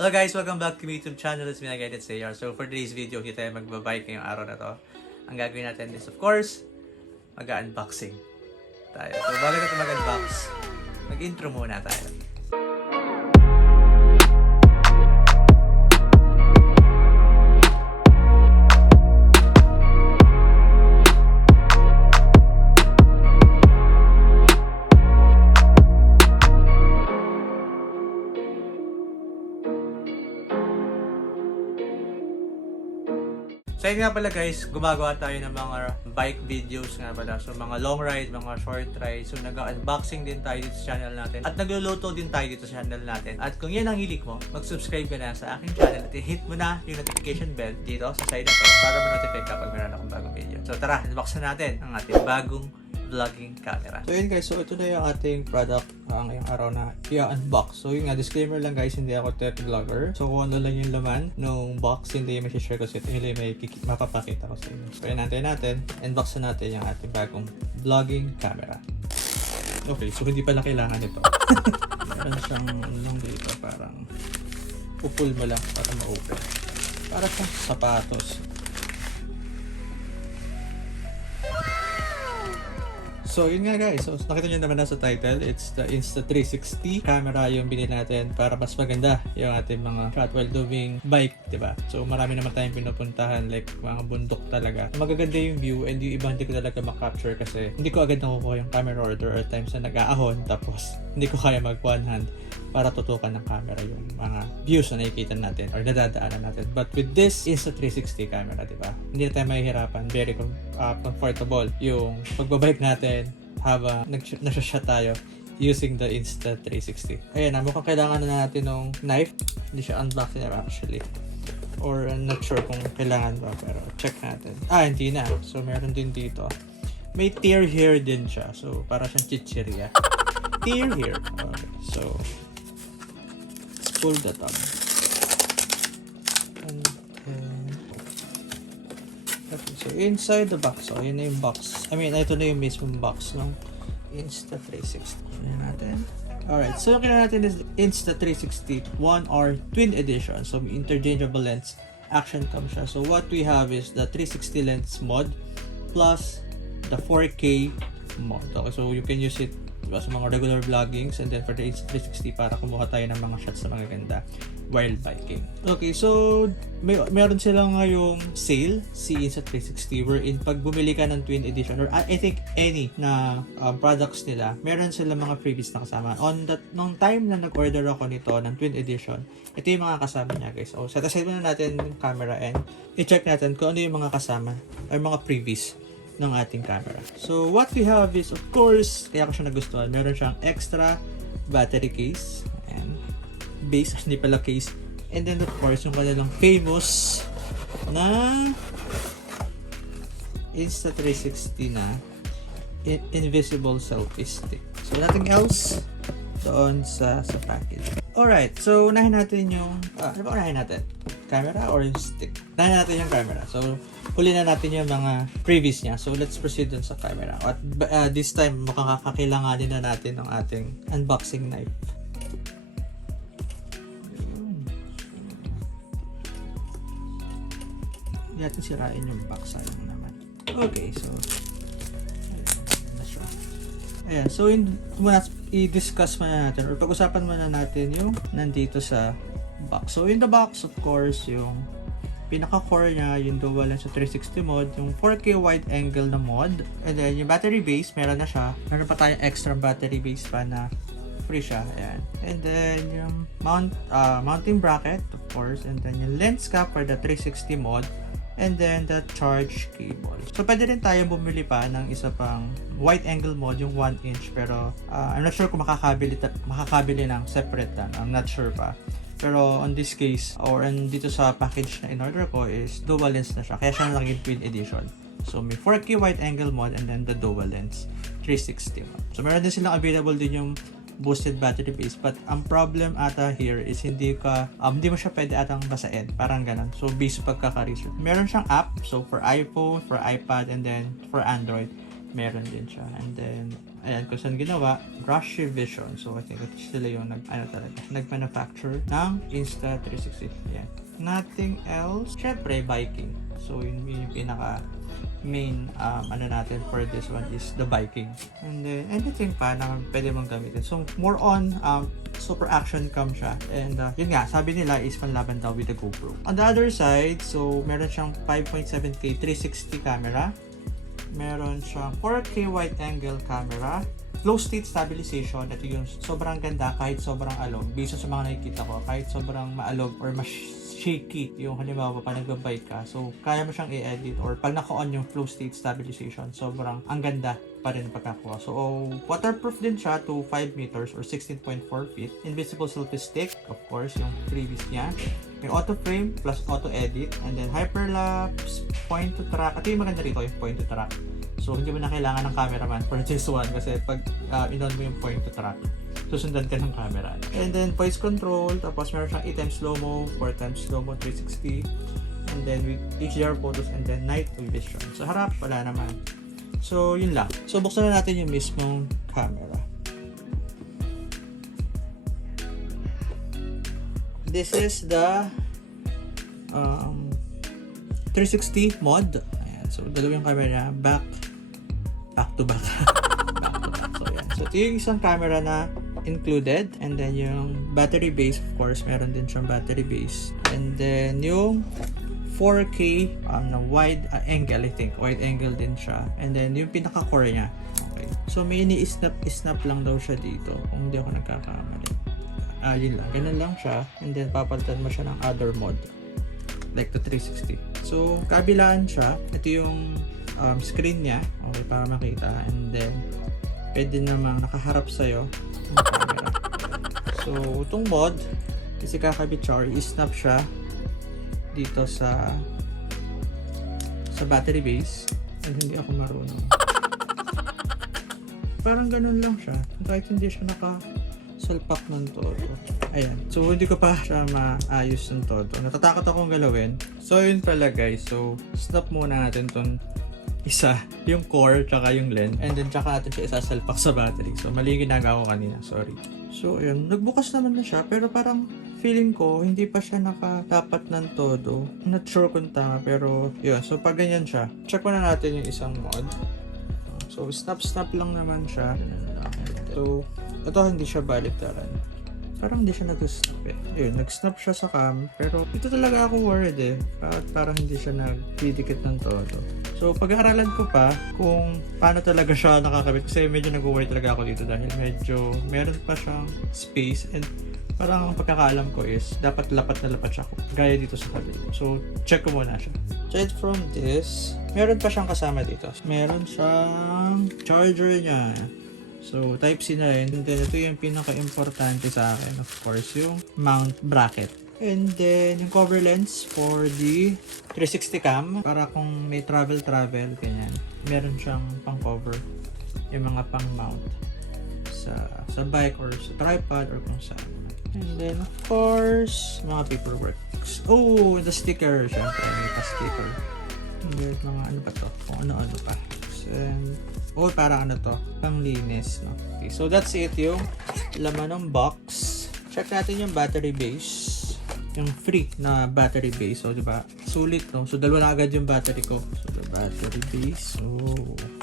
Hello guys, welcome back to my YouTube channel. It's me again, it's AR. So for today's video, hindi tayo magbabike ngayong araw na to. Ang gagawin natin is of course, mag-unboxing tayo. So bago natin mag-unbox, mag-intro muna tayo. So yun nga pala guys, gumagawa tayo ng mga bike videos nga pala. So mga long ride, mga short ride. So nag-unboxing din tayo dito sa channel natin. At nagluluto din tayo dito sa channel natin. At kung yan ang hilig mo, mag-subscribe ka na sa aking channel. At i-hit mo na yung notification bell dito sa side na to para ma-notify kapag meron akong bagong video. So tara, unbox na natin ang ating bagong vlogging camera. So yun guys, so ito na yung ating product ngayong araw na i-unbox. So yun nga, disclaimer lang guys, hindi ako tech vlogger. So kung ano lang yung laman nung box, hindi yung share ko sa ito, hindi may mapapakita ko sa inyo. So yun natin, unbox na natin yung ating bagong vlogging camera. Okay, so hindi pala kailangan ito. Meron siyang long dito, parang upul mo lang para ma-open. Para siyang sapatos. So yun nga guys, so nakita nyo naman na sa title, it's the Insta360 camera yung binili natin para mas maganda yung ating mga shot while doing bike, diba? So marami naman tayong pinupuntahan, like mga bundok talaga. Magaganda yung view and yung iba hindi ko talaga makapture kasi hindi ko agad nakukuha yung camera order or times na nag-aahon tapos hindi ko kaya mag one hand para tutukan ng camera yung mga views na nakikita natin or nadadaanan natin. But with this Insta360 camera, diba? Hindi na tayo mahihirapan, very comfortable yung pagbabike natin habang nasa-shot tayo using the Insta360. Ayan, mukhang kailangan na natin ng knife. Hindi siya unboxing actually. Or I'm not sure kung kailangan ba, pero check natin. Hindi na. So, meron din dito. May tear here din siya. So, para siyang chichirya. Tear here. Okay, so, let's pull that up. And then, okay, so inside the box, so yun na yung box. Ito na yung mismong box ng Insta360. Yan natin. Alright, so yung kailangan natin is Insta360 OneR Twin Edition. So may interchangeable lens action cam siya. So what we have is the 360 lens mod plus the 4K mod. Okay, so you can use it sa mga regular vloggings and then for the Insta360 para kumuha tayo ng mga shots na magaganda while biking. Okay, so meron silang ngayong sale si Insta360 wherein pag bumili ka ng Twin Edition or I think any na products nila, meron silang mga freebies na kasama. Nung time na nag-order ako nito ng Twin Edition, ito yung mga kasama niya guys. So set aside muna natin yung camera and i-check natin kung ano yung mga kasama or mga freebies ng ating camera. So what we have is of course, kaya ko siya nagustuhan, meron siyang extra battery case and base, hindi pala case, and then of course yung kanilang famous na Insta360 na invisible selfie stick. So nothing else doon sa package. Alright, so unahin natin yung ano ba unahin natin? Camera or yung stick? Unahin natin yung camera. So huli na natin yung mga previous niya. So let's proceed dun sa camera. At this time mukhang kakailanganin na natin ng ating unboxing knife. Hindi natin sirain yung box, sayang naman. Okay, so ayan, so i-discuss muna natin or pag-usapan muna natin yung nandito sa box. So in the box, of course, yung pinaka-core niya, yung dual lens 360 mod, yung 4K wide angle na mod, and then yung battery base, meron na siya. Meron pa tayong extra battery base pa na free siya. Ayan. And then yung mounting bracket, of course, and then yung lens cap for the 360 mod, and then the charge cable. So pwede rin tayo bumili pa ng isa pang wide angle mod, yung 1 inch, pero I'm not sure kung makakabili ng separate lang. I'm not sure pa. Pero on this case, or dito sa package na in-order ko is dual lens na siya. Kaya siya naging Twin Edition. So may 4K wide angle mod and then the dual lens 360 mod. So meron din silang available din yung boosted battery base, but ang problem ata here is hindi mo siya pwede atang basain, parang ganun. So base pagkaka-research. Meron siyang app, so for iPhone, for iPad, and then for Android meron din siya. And then Ayan, kung saan ginawa, Brush Vision. So, I think sila yung nag-manufacture ng Insta360. Ayan. Nothing else. Syempre, biking. So, yun yung pinaka main natin for this one is the biking. And then, anything pa na pwede mong gamitin. So, more on super action cam siya. And yun nga, sabi nila is panlaban daw with the GoPro. On the other side, so meron siyang 5.7K 360 camera. Meron siyang 4K wide angle camera. Flow state stabilization. Ito yung sobrang ganda kahit sobrang alog. Based sa mga nakikita ko, kahit sobrang maalog or mas shaky yung halimbawa pa nagbabike ka. So, kaya mo siyang i-edit or pag naka-on yung flow state stabilization, sobrang ang ganda pa rin pagkakuha. So, waterproof din siya to 5 meters or 16.4 feet. Invisible selfie stick, of course, yung previous niya. May auto frame plus auto edit and then hyperlapse, point to track. Ito yung maganda rito, yung point to track. So, hindi mo na kailangan ng cameraman for this one kasi pag in-on mo yung point to track, susundan ka ng camera. And then, voice control, tapos meron siyang 8x slow-mo, 4x slow-mo, 360. And then, with HDR photos and then night vision. Sa harap, wala naman. So, yun lang. So, buksan na natin yung mismong camera. This is the 360 mod. Ayan. So, dalawang camera niya. Back to back. So, ayan. So, ito yung isang camera na included. And then, yung battery base, of course, meron din siyang battery base. And then, yung 4K na wide angle, I think. Wide angle din siya. And then, yung pinaka-core niya. Okay. So, may ini-snap lang daw siya dito. Kung hindi ako nagkakamali. Yun lang. Ganun lang siya. And then, papalitan mo siya ng other mode. Like the 360. So, kabilaan siya. Ito yung screen niya. Okay, para makita. And then, pwede namang nakaharap sa'yo yung camera. So, itong mod, kasi kakabit siya or i-snap siya dito sa battery base. And hindi ako marunong. Parang ganun lang siya. Kahit hindi siya nakasalpak ng todo. Ayan. So, hindi ko pa siya maayos ng todo. Natatakot akong galawin. So, yun pala guys. So, snap muna natin tong isa. Yung core, tsaka yung lens. And then, tsaka natin siya isasalpak sa battery. So, mali yung ginagawa ko kanina. Sorry. So, ayun. Nagbukas naman na siya. Pero parang feeling ko, hindi pa siya nakatapat ng todo. Not sure kung tama. Pero, yun. So, pag ganyan siya, check muna natin yung isang mod. So, snap lang naman siya. So, ito hindi siya baliktaran. Parang hindi siya nag-snap eh. Yun, nag-snap siya sa cam. Pero ito talaga ako worried eh. Parang hindi siya nag-didikit ng todo. So, pag-aaralan ko pa kung paano talaga siya nakakabit. Kasi medyo nag-worry talaga ako dito dahil medyo meron pa siyang space. And parang ang pagkakaalam ko is dapat lapat na lapat siya gaya dito sa kabila. So, check ko muna siya. Aside from this, meron pa siyang kasama dito. Meron siyang charger niya. So, Type-C na rin. And then, ito yung pinaka-importante sa akin. Of course, yung mount bracket. And then, yung cover lens for the 360 cam. Para kung may travel, ganyan. Meron siyang pang-cover. Yung mga pang-mount. Sa bike or sa tripod or kung saan. And then, of course, mga paperwork. Oh, the sticker. Siyempre, may pa-sticker. And then, mga ano pa to? Kung ano-ano pa. And, parang ano to, panglinis, no? Okay, so that's it yung laman ng box. Check natin yung battery base. Yung free na battery base. So, diba? Sulit, no? So, dalawa na agad yung battery ko. So, the battery base.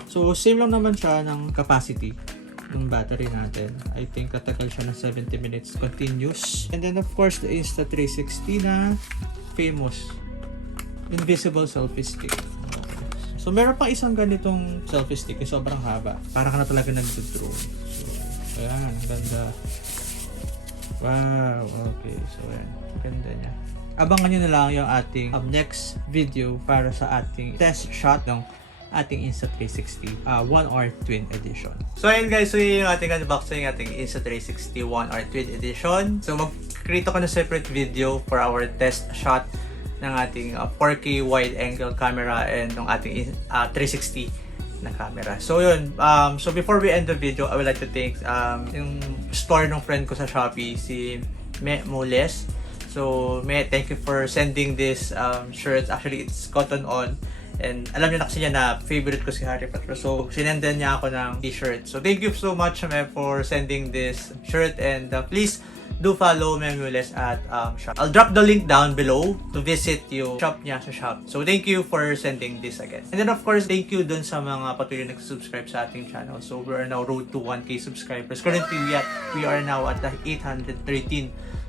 So, same lang naman siya ng capacity ng battery natin. I think katagal siya ng 70 minutes continuous. And then, of course, the Insta360 na famous invisible selfie stick. So, meron pang isang ganitong selfie stick. Sobrang haba. Para ka na talaga nag-drone. So, ayan. Ang ganda. Wow. Okay. So, ayan. Ganda niya. Abangan nyo na lang yung ating next video para sa ating test shot ng ating Insta360 OneR Twin Edition. So, ayan guys. So, yun yung ating unboxing ating Insta360 OneR Twin Edition. So, mag-create ako ng separate video for our test shot ng ating 4K wide angle camera and ng ating 360 na camera. So yun, so before we end the video, I would like to thank yung store ng friend ko sa Shopee, si Me Mules. So Me, thank you for sending this shirt. Actually, it's cotton on And alam niyo na kasi niya na favorite ko si Harry Potter. So, sinendan niya ako ng t-shirt. So, thank you so much, Mem, for sending this shirt. And please do follow Memules at shop. I'll drop the link down below to visit yung shop niya sa shop. So, thank you for sending this again. And then, of course, thank you dun sa mga patuloy nag-subscribe sa ating channel. So, we are now road to 1K subscribers. Currently, we are now at 813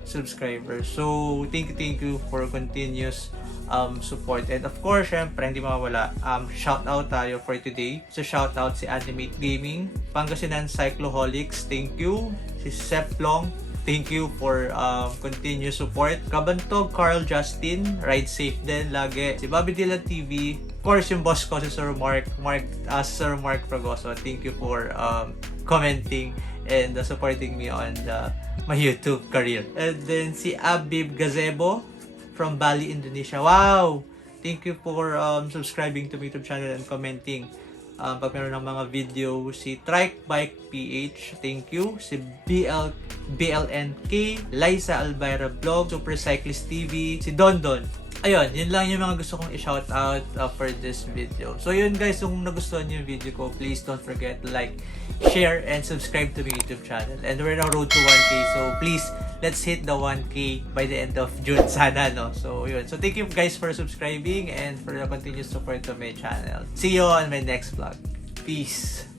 subscribers. So, thank you for continuous support. And of course, syempre, hindi mawawala, shout out tayo for today. So, shout out si Animate Gaming, Pangasinan Cycloholics, thank you. Si Sep Long, thank you for continuous support. Kabantog Carl Justin, ride safe din lagi. Si Bobby Dylan TV, of course, yung boss ko si Sir Sir Mark Fragoso, thank you for commenting and supporting me on my YouTube career. And then si Abib Gazebo from Bali, Indonesia. Wow! Thank you for subscribing to my YouTube channel and commenting. Pag meron ng mga video, si Trike Bike PH, thank you. Si BLNK, Liza Albayra Vlog, Super Cyclist TV, si Don. Ayun, yun lang yung mga gusto kong i-shout out for this video. So yun guys, kung nagustuhan niyo yung video ko, please don't forget to like, share, and subscribe to my YouTube channel. And we're now road to 1K, so please, let's hit the 1K by the end of June sana, no? So yun. So thank you guys for subscribing and for the continuous support of my channel. See you on my next vlog. Peace!